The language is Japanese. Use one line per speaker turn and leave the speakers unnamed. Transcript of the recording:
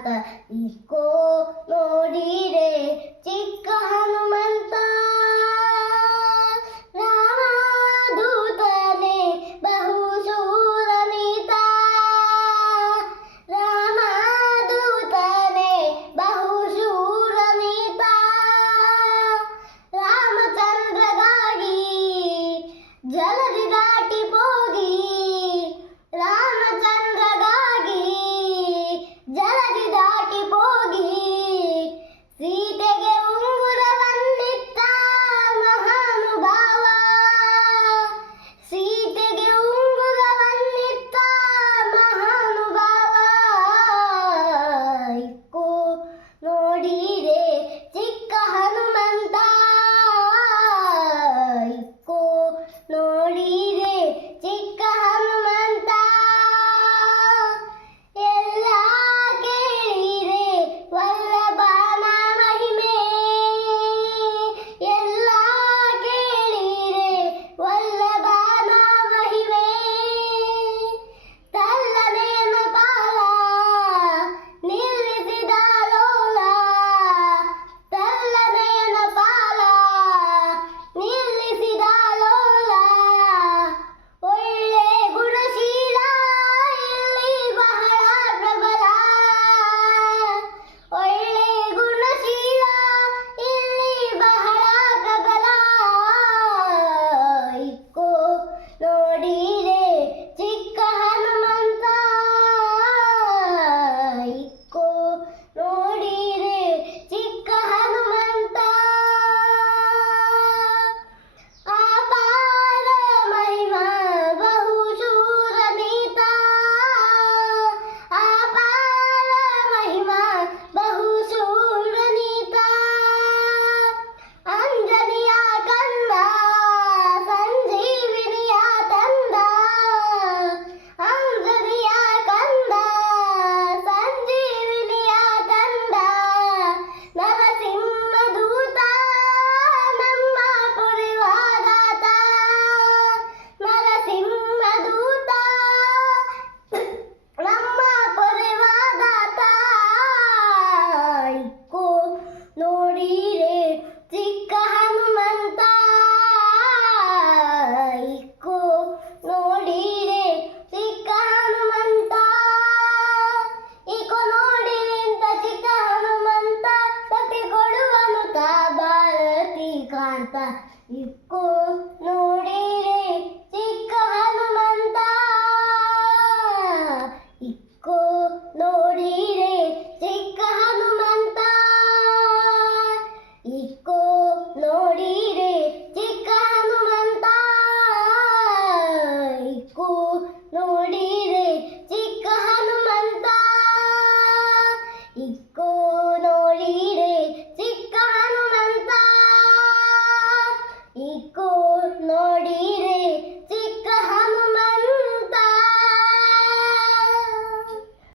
が行こうりば行こうの